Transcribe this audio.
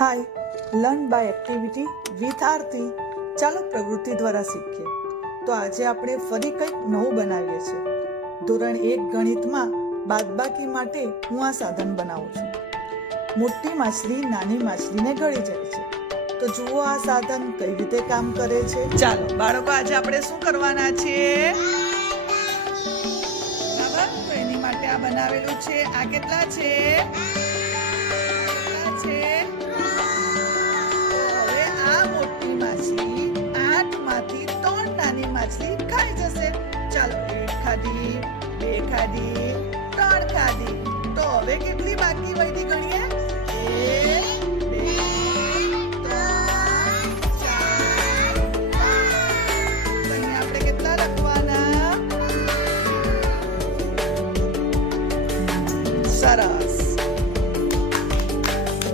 Hi learn by activity with Aarti ચાલો પ્રવૃત્તિ દ્વારા શીખીએ. તો આજે આપણે ફરી કંઈક નવું બનાવીએ છીએ. ધોરણ એક ગણિતમાં બાદબાકી માટે હું આ સાધન બનાવું છું. મોટી માછલી નાની માછલીને ગળી જાય છે. તો જુઓ આ સાધન કઈ રીતે કામ કરે છે. ચાલો, બાળકો, આજે આપણે શું કરવાના છે બરાબર એની માટે આ બનાવેલું છે. આ કેટલા છે? માછલી ખાઈ જશે ચાલો એક ખાધી બે ખાધી ત્રણ ખાધી તો હવે કેટલી બાકી વધી ગણીએ સરસ